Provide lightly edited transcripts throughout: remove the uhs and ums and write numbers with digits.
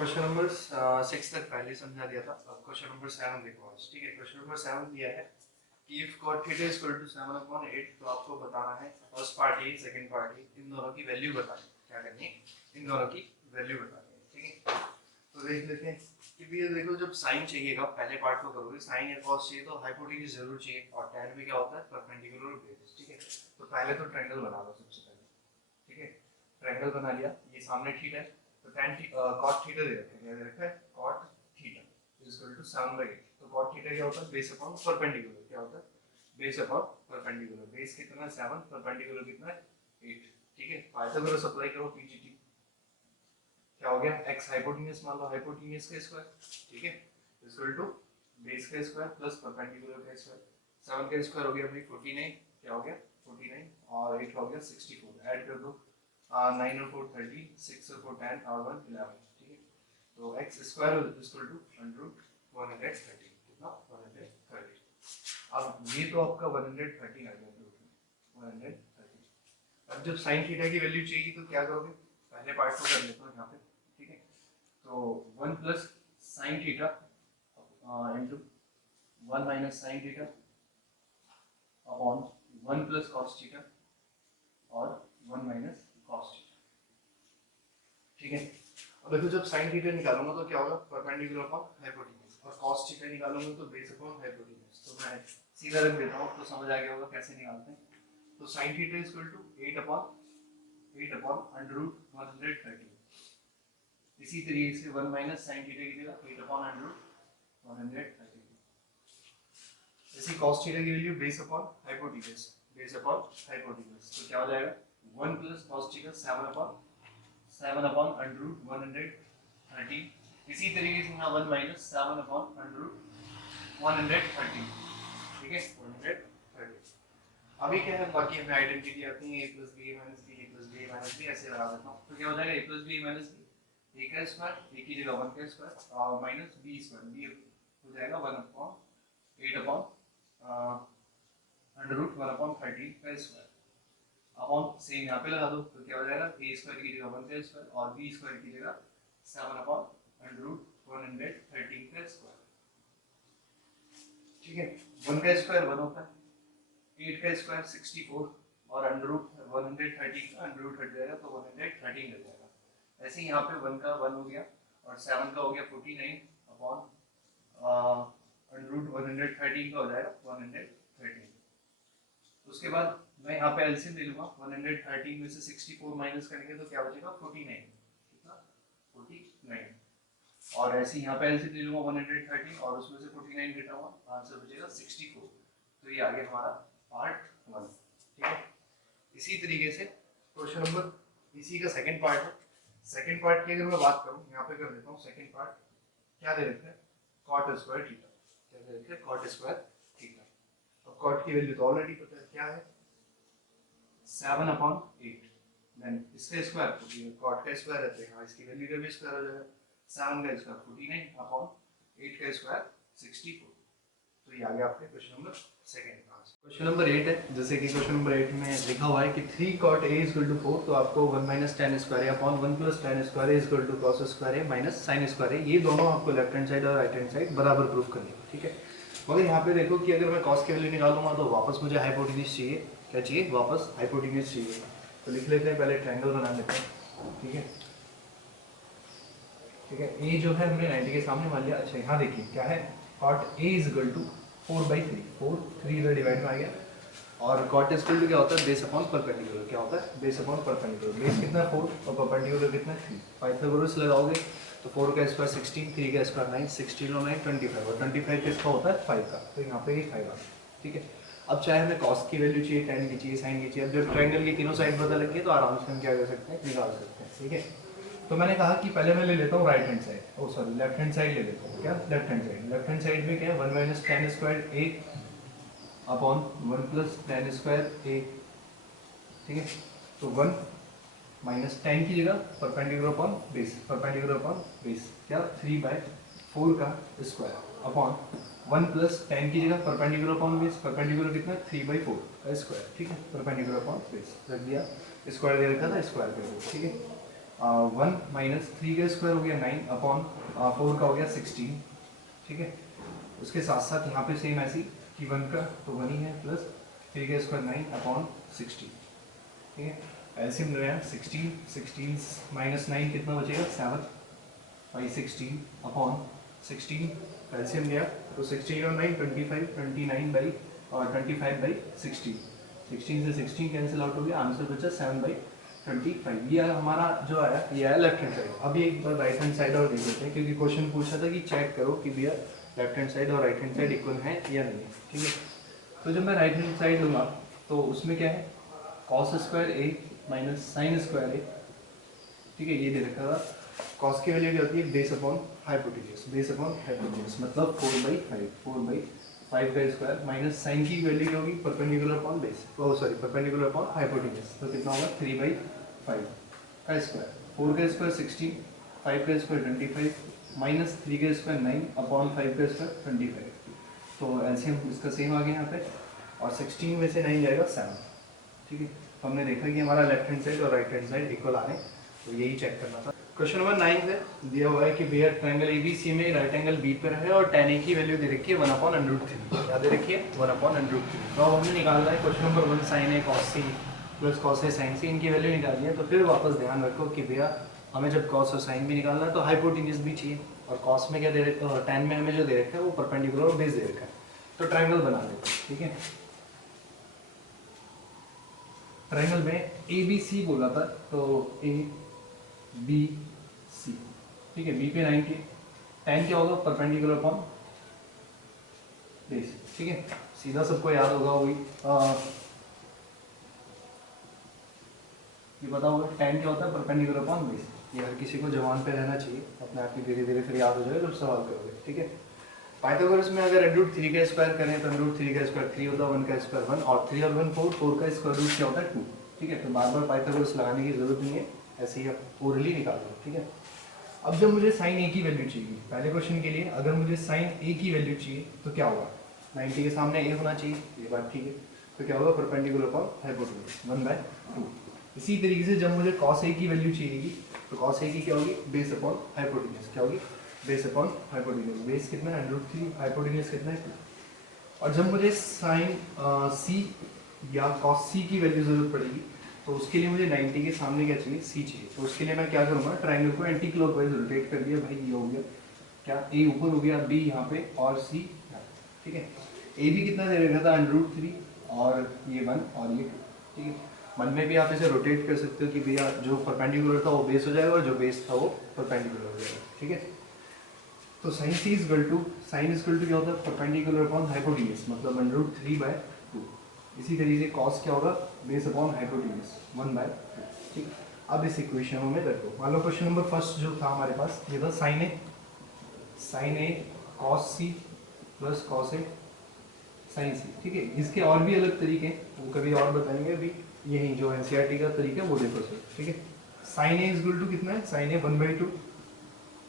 Question number 6 तक पहले समझा दिया था। अब क्वेश्चन नंबर 7 देखो आज। ठीक है, क्वेश्चन नंबर 7 दिया है कि if cot theta is equal to 7/8, तो आपको बताना है first part A second part A, इन दोनों की वैल्यू बतानी है। क्या करनी है? इन दोनों की वैल्यू बतानी है। ठीक है, तो देख लेते हैं कि भी देखो, जब साइन चाहिएगा पहले पार्ट को करोगे, साइन या कॉस चाहिए तो हाइपोटेन्यूज जरूर चाहिए, और tan भी क्या होता है? Perpendicular basis. ठीक है, तो पहले तो ट्रायंगल बना लो सबसे पहले। ठीक है, ट्रायंगल बना लिया, ये सामने थीटा है तो tan cot थीटा दे रखा है। क्या दे रखा है? cot theta is equal to 7/8। तो cot थीटा क्या होता है? Base upon perpendicular. क्या होता है? Base upon perpendicular. बेस कितना है? 7, परपेंडिकुलर कितना है? 8। ठीक है, पाइथागोरस अप्लाई करो, पीजीटी क्या हो गया? x हाइपोटेन्यूज मान लो, हाइपोटेन्यूज का स्क्वायर। ठीक है, इज इक्वल टू बेस का स्क्वायर प्लस परपेंडिकुलर का स्क्वायर। 7 का स्क्वायर हो गया भाई 49। क्या हो गया? 49 और 8 हो गया 64। ऐड कर दो, 9 और 4 30, 6 और 4 10 और 1 11। ठीक है, तो x square is equal to under 130। कितना? 130। अब ये तो आपका 130 आ गया, 130। अब जब sin थीटा की वैल्यू चाहिए तो क्या करोगे? पहले पार्ट को कर लेता हूँ यहाँ पे। ठीक है, तो 1 plus sin theta into 1 minus sin theta upon 1 plus cos theta और 1 माइनस cos थीटा। ठीक है, अब देखो जब sin थीटा निकालूंगा तो क्या होगा? परपेंडिकुलर अपॉन हाइपोटेन्यूज, और cos थीटा निकालूंगा तो बेस अपॉन हाइपोटेन्यूज। तो मैं सीधा रख देता हूँ तो समझ आ गया होगा कैसे निकालते हैं। तो sin theta is equal to 8 upon under root 130। इसी तरीके से 1 माइनस sin थीटा की जगह 8 अपॉन अंडर रूट 130। इसी cos थीटा की value base upon hypotenuse, base upon hypotenuse. तो क्या हो जाएगा? 1 plus cos theta 7 upon under root 130। इसी तरीके से यहाँ 1 माइनस 7 अपॉन अंडर रूट 130। ठीक है, 130। अभी क्या है, बाकी हमें आइडेंटिटी आती है a plus B minus B, a plus B minus B, ऐसे लगा देता हूँ। तो क्या हो जाएगा? a plus B minus B, a का स्क्वायर, a की जगह 1 का स्क्वायर और माइनस b स्क्वायर, b हो जाएगा 1 upon 8 upon under root 1 upon 13 का स्क्वायर अपॉन सेम यहाँ पे लगा दो। तो क्या हो जाएगा? a स्क्वायर की जगह 1 का स्क्वायर और b स्क्वायर की जगह 7 अपॉन अंडर रूट 113 का स्क्वायर। ठीक है, 1 का स्क्वायर 1 होता है, 8 का स्क्वायर 64 और अंडर रूट 130 का अंडर रूट हट जाएगा तो 113 लग जाएगा। ऐसे ही यहाँ पे 1 का 1 हो गया और 7 का हो गया 49 अपॉन अंडर रूट 113 का हो जाएगा 113। उसके बाद मैं यहाँ पे एलसीएम ले लूँगा। 113 में से 64 माइनस करेंगे तो क्या बचेगा? 49। कितना? 49। और ऐसे ही यहाँ पे एलसीएम ले लूँगा 113 और उसमें से 49 घटा हुआ, आंसर बचेगा 64। तो ये आ गया हमारा पार्ट 1। ठीक है, इसी तरीके से क्वेश्चन नंबर इसी का सेकंड पार्ट है। सेकंड पार्ट की अगर मैं बात करूं, यहाँ पे कर देता हूँ। सेकंड पार्ट क्या दे रखा है? cot square theta. क्या दे रखा है? cot square theta. अब cot की वैल्यू तो ऑलरेडी पता है, क्या है? 7/8। देन इसका स्क्वायर, cot का स्क्वायर है तो यहाँ इसकी वैल्यू का भी स्क्वायर हो जाएगा। 7 का स्क्वायर 49 अपॉन 8 का स्क्वायर 64। तो ये आ गया आपके क्वेश्चन नंबर सेकंड का आंसर। क्वेश्चन नंबर 8 है, जैसे कि क्वेश्चन नंबर 8 में लिखा हुआ है कि 3 cot a is equal to 4, तो आपको 1 minus tan square a upon 1 plus tan square a is equal to cos square a minus sin square a, ये दोनों आपको लेफ्ट हैंड साइड और राइट हैंड साइड बराबर प्रूफ करनी है। ठीक है, मगर यहाँ पे देखो कि अगर मैं cos की वैल्यू निकालूंगा तो वापस मुझे हाइपोटेन्यूज चाहिए। क्या चाहिए? वापस हाइपोटेन्यूज चाहिए। तो लिख लेते हैं, पहले ट्रायंगल बना लेते हैं। ठीक है, ठीक है, a जो है हमने 90 के सामने मान लिया। अच्छा यहाँ देखिए क्या है, cot a is equal to 4/3, 4 इधर डिवाइड में आ गया। और cot is equal to क्या होता है? Base upon perpendicular. क्या होता है? Base upon perpendicular. बेस कितना? 4 और परपेंडिकुलर कितना? 3। पाइथागोरस लगाओगे तो 4 का स्क्वायर 16, 3 का स्क्वायर 9, 16 और 9 25, और 25 किसका होता है? 5 का। तो यहाँ पे ये 5 आ गया। ठीक है, अब चाहे हमें cos की वैल्यू चाहिए, tan की चाहिए, sin की चाहिए, अब जब ट्रायंगल की तीनों साइड पता लग गई तो आराम से हम क्या कर सकते हैं? निकाल सकते हैं। ठीक है, तो मैंने कहा कि पहले मैं ले लेता हूँ राइट हैंड साइड, ओ सॉरी लेफ्ट हैंड साइड ले लेता हूँ। क्या? Left hand side. Left hand side में क्या है? 1 minus tan square a upon 1 plus tan square a। ठीक है, तो 1 माइनस tan की जगह perpendicular upon base, perpendicular upon base, क्या? 3/4 का स्क्वायर अपॉन 1 प्लस tan की जगह परपेंडिकुलर अपॉन बेस, परपेंडिकुलर कितना? 3/4 का स्क्वायर। ठीक है, परपेंडिकुलर अपॉन बेस रख दिया, स्क्वायर दे रखा था, स्क्वायर कर दिया। ठीक है, 1 माइनस 3 का स्क्वायर हो गया 9 अपॉन 4 का हो गया 16, ठीक है। उसके साथ साथ यहाँ पे सेम ऐसी कि 1 का तो 1 ही है प्लस 3 का स्क्वायर 9 अपॉन 16, ठीक है। एलसीएम ले रहे हैं 16 माइनस 9 कितना बचेगा 7 बाई 16 अपॉन 16 एलसीएम लिया तो 16 और 9 25 29 बाई और 25 बाई 16 से 16 कैंसिल आउट हो गया, आंसर बचा 7 बाई 25। ये हमारा जो आया ये आया लेफ्ट हैंड साइड। अभी एक बार राइट हैंड साइड और देख लेते हैं क्योंकि क्वेश्चन पूछा था कि चेक करो कि भैया लेफ्ट हैंड साइड और राइट हैंड साइड इक्वल है या नहीं, ठीक है। तो जब मैं राइट हैंड साइड लूँगा तो उसमें क्या है कॉस स्क्वायर ए माइनस साइन स्क्वायर ए, ठीक है। ये दे रखा था कॉस की वैल्यू क्या होती है बेस अपॉन हाइपोटेन्यूज मतलब 4/5 का स्क्वायर माइनस साइन की वैल्यू क्या होगी perpendicular upon base, perpendicular upon hypotenuse, तो कितना होगा 3/5 का स्क्वायर, 4 का स्क्वायर 16, 5 का स्क्वायर 25 माइनस 3 का स्क्वायर 9 अपॉन 5 का स्क्वायर 25। तो एलसीएम इसका सेम आ गया यहाँ पे और 16 में से 9 जाएगा 7, ठीक है। तो हमने देखा कि हमारा लेफ्ट हैंड साइड और राइट हैंड साइड इक्वल आ रहे हैं, तो यही चेक करना था। क्वेश्चन नंबर 9 है दिया हुआ है कि भैया ट्रायंगल एबीसी में राइट एंगल बी पर है और tan a की वैल्यू दे रखी है 1/√3, क्या दे रखी है 1/√3। तो अब हमने निकालना है question number 1 sin a cos c plus cos a sin c, इनकी वैल्यू निकालनी है। तो फिर वापस ध्यान रखो कि भैया हमें जब cos और sin भी निकालना है तो हाइपोटेन्यूज भी चाहिए, और cos में क्या दे रखा है tan में हमें जो दे रखा है वो परपेंडिकुलर और बेस दे रखा है। तो ट्रायंगल बना लेते हैं, ठीक है। ट्रायंगल में ए बी सी बोला था तो ए बी सी, ठीक है। बी पे 90, tan क्या होगा परपेंडिकुलर अपॉन बेस, ठीक है। सीधा सबको याद होगा वही ये पता होगा tan क्या होता है परपेंडिकुलर अपॉन बेस। ये हर किसी को जवान पे रहना चाहिए, अपने आप ही धीरे धीरे फिर याद हो जाएगा जब सवाल करोगे, ठीक है। पाइथागोरस में अगर √3 का स्क्वायर करें तो √3 का स्क्वायर 3 होता है, 1 का स्क्वायर 1 और 3 और 1 4 का स्क्वायर रूट क्या होता है 2, ठीक है। तो बार बार पाइथागोरस लगाने की जरूरत नहीं है, ऐसे ही आप ओरली निकाल दो, ठीक है। अब जब मुझे साइन ए की वैल्यू चाहिए पहले क्वेश्चन के लिए, अगर मुझे साइन ए की वैल्यू चाहिए तो क्या होगा 90 के सामने ए होना चाहिए, ये बात ठीक है। तो क्या होगा परपेंडिकुलर अपॉन हाइपोटेन्यूज 1/2। इसी तरीके से जब मुझे कॉस ए की वैल्यू चाहिएगी तो कॉस ए की क्या होगी बेस अपॉन हाइपोटेन्यूज, क्या होगी बेस अपॉन हाइपोटेन्यूज। बेस कितना है √3, हाइपोटेन्यूज कितना है 2। और जब मुझे साइन सी या कॉस सी की वैल्यू जरूरत पड़ेगी तो उसके लिए मुझे 90 के सामने क्या चाहिए सी चाहिए। तो उसके लिए मैं क्या करूँगा ट्रायंगल को एंटी क्लॉकवाइज रोटेट कर दिया, भाई ये हो गया क्या ए ऊपर हो गया बी यहाँ पे और सी यहाँ, ठीक है। ए भी कितना दे रखा था √3 और ये 1 और ये 2, ठीक है। मन में भी आप इसे रोटेट कर सकते हो कि भैया जो परपेंडिकुलर था वो बेस हो जाएगा और जो बेस था वो परपेंडिकुलर हो जाएगा, ठीक है। तो sine C is equal to क्या होता है परपेंडिकुलर अपॉन हाइपोटेन्यूज मतलब √3/2। इसी तरीके से कॉस क्या होगा बेस अपॉन हाइपोटेन्यूज 1/2, ठीक है। अब इस इक्वेशन में रखो, मान लो क्वेश्चन नंबर फर्स्ट जो था हमारे पास ये था sign A cos C plus cos A sign सी, ठीक है। इसके और भी अलग तरीके वो कभी और बताएंगे, अभी यही जो एनसीईआरटी का तरीका वो देखो सर, ठीक है। Sine A is equal to कितना है साइन ए 1/2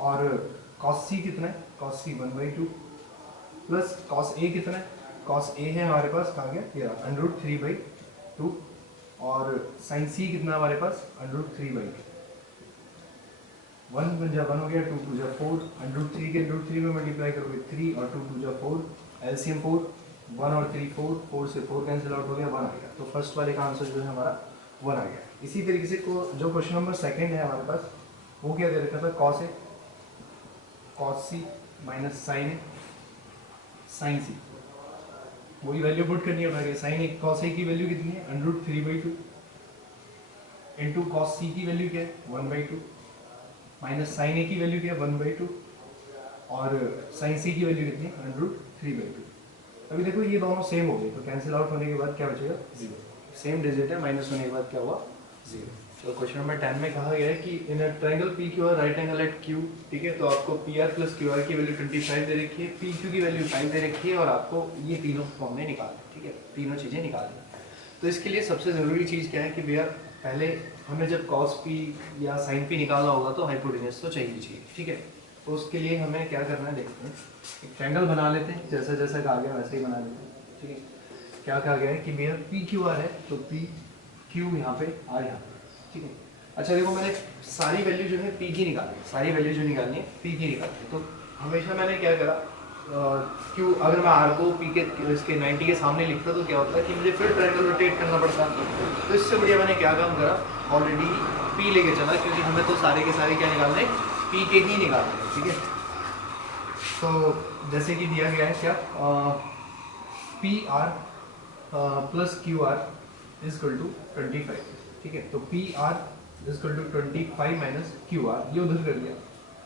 और कॉस सी कितना है cos C 1/2 plus cos A कितना है कॉस ए है हमारे पास कहाँ गया ये √3/2 और साइन सी कितना है हमारे पास √3/2। 1 1 जा 1 हो गया, 2 2 जा 4, √3 के √3 में मल्टीप्लाई करोगे 3 और 2 2 जा 4, एलसीएम 4, 1 और 3 4 से 4 कैंसिल आउट हो गया 1 आ गया। तो फर्स्ट वाले का आंसर जो है हमारा 1 आ गया। इसी तरीके से जो क्वेश्चन नंबर सेकंड है हमारे पास वो क्या दे रखा था कॉस सी माइनस साइन सी, वही वैल्यू पुट करनी है उठा के। साइन ए कॉस ए की वैल्यू कितनी है √3/2 इंटू कॉस सी की वैल्यू क्या है 1/2 माइनस साइन ए की वैल्यू क्या है 1/2 और साइन सी की वैल्यू कितनी है √3/2। अभी देखो ये दोनों सेम हो गए तो कैंसिल आउट होने के बाद क्या बचेगा 0, सेम डिजिट है माइनस होने के बाद क्या हुआ 0। तो क्वेश्चन नंबर 10 में कहा गया है कि in a triangle P Q R right angle at Q, ठीक है। तो आपको P R plus Q R की वैल्यू 25 दे रखी है, पी क्यू की वैल्यू 5 दे रखी है और आपको ये तीनों फॉर्म में निकालना है, ठीक है। तीनों चीज़ें निकालनी। तो इसके लिए सबसे ज़रूरी चीज़ क्या है कि भैया पहले हमें जब कॉस पी या साइन पी निकालना होगा तो हाइपोटेन्यूज तो चाहिए, ठीक है। तो उसके लिए हमें क्या करना है देखते हैं, एक ट्रायंगल बना लेते हैं जैसा जैसा कहा गया वैसे ही बना लेते हैं, ठीक है। क्या कहा गया है कि भैया पी क्यू आर है तो पी क्यू यहाँ पे आर यहाँ पे, ठीक है। अच्छा देखो, मैंने सारी वैल्यू जो है पी की निकाली, सारी वैल्यू जो निकालनी है पी की निकालनी है। तो हमेशा मैंने क्या करा, क्यों अगर मैं आर को पी के इसके 90 के सामने लिखता तो क्या होता है कि मुझे फिर ट्रायंगल रोटेट करना पड़ता। तो इससे बढ़िया मैंने क्या काम करा, ऑलरेडी पी लेके चला, क्योंकि हमें तो सारे के सारे क्या निकालने, पी के ही निकालने, ठीक है। तो जैसे कि दिया गया है क्या, P R plus Q R is equal to 25, ठीक है। तो P R is equal to 25 minus Q R, ये उधर कर दिया,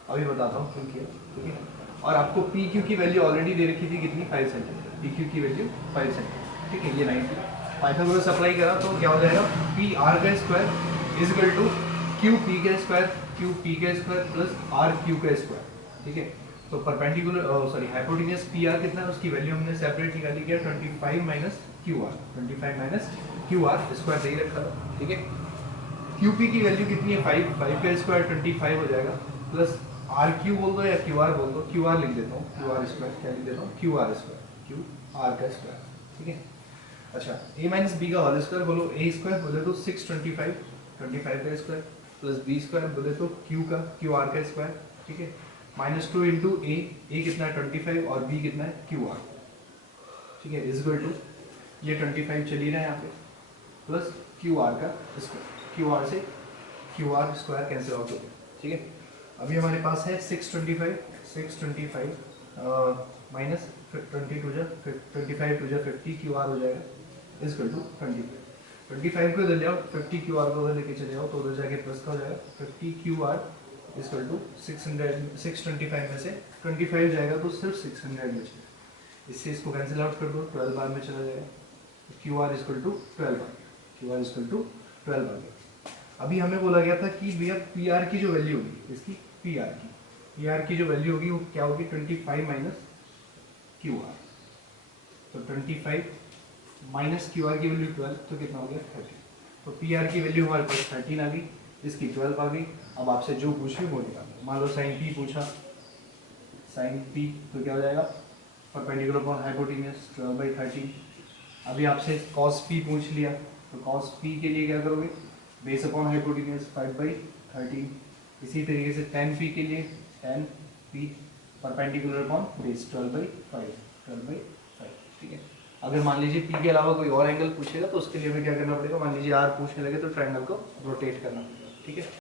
अभी बताता हूँ क्यों किया, ठीक है। और आपको पी क्यू की वैल्यू ऑलरेडी दे रखी थी कितनी, 5 सेंटीमीटर, पी क्यू की वैल्यू 5 सेंटीमीटर, ठीक है। ये 90 पाइथागोरस अप्लाई करा तो क्या हो जाएगा, पी आर का square is equal to Q P का स्क्वायर, क्यू पी का स्क्वायर प्लस आर क्यू का स्क्वायर, ठीक है। तो perpendicular sorry hypotenuse P R कितना है, उसकी वैल्यू हमने सेपरेट निकाली क्या, 25 minus Q R, 25 minus Q R square दे रखा था, ठीक है। क्यू पी की वैल्यू कितनी है, 5 का स्क्वायर 25 हो जाएगा, प्लस आर क्यू बोल दो या क्यू आर बोल दो, क्यू आर लिख देता हूँ, क्यू आर स्क्वायर क्या लिख देता हूँ, Q R square, Q R का स्क्वायर, ठीक है। अच्छा ए माइनस बी का होल स्क्वायर बोलो, ए स्क्वायर बोले तो 625, 25 का स्क्वायर प्लस बी स्क्वायर बोले तो क्यू का, क्यू आर का स्क्वायर, ठीक है। -2 इंटू ए कितना है 25 और बी कितना है क्यू आर, ठीक है, इजक्वल टू ये 25 चली रहा है यहाँ पे प्लस क्यू आर का स्क्वायर, क्यू आर से Q R square cancel out हो गया, ठीक है। अभी हमारे पास है 625 माइनस 25 टू जा 50 क्यू आर हो जाएगा इजक्वल टू 25 को इधर ले आओ, 50 क्यू आर को उधर लेके चले जाओ तो उधर जाके प्लस का हो जाएगा, 50 क्यू आर इजक्वल टू 625 में से 25 जाएगा तो सिर्फ 600 में, इससे इसको कैंसिल आउट कर दो, 12 बार में चला जाएगा, क्यू आर इजक्वल टू 12 बार, क्यू आर इजक्वल टू 12 बार। अभी हमें बोला गया था कि भैया पी आर की जो वैल्यू होगी, इसकी पी आर की जो वैल्यू होगी वो क्या होगी, 25 माइनस क्यू आर, तो 25 माइनस क्यू आर की वैल्यू 12, तो कितना हो गया 30। तो पी आर की वैल्यू हमारे पास 13 आ गई, इसकी 12 आ गई। अब आपसे जो पूछे वो निकालना, मान लो साइन पी पूछा, साइन पी तो क्या हो जाएगा, परपेंडिकुलर अपॉन हाइपोटेन्यूस 12/13। अभी आपसे कॉस पी पूछ लिया, तो कॉस पी के लिए क्या करोगे, बेस अपॉन हाइपोटेन्यूस 5/13। इसी तरीके से tan पी के लिए tan P perpendicular upon base 12/5, ठीक है। अगर मान लीजिए पी के अलावा कोई और एंगल पूछेगा तो उसके लिए हमें क्या करना पड़ेगा, मान लीजिए आर पूछने लगे तो ट्रायंगल को रोटेट करना पड़ेगा, ठीक है।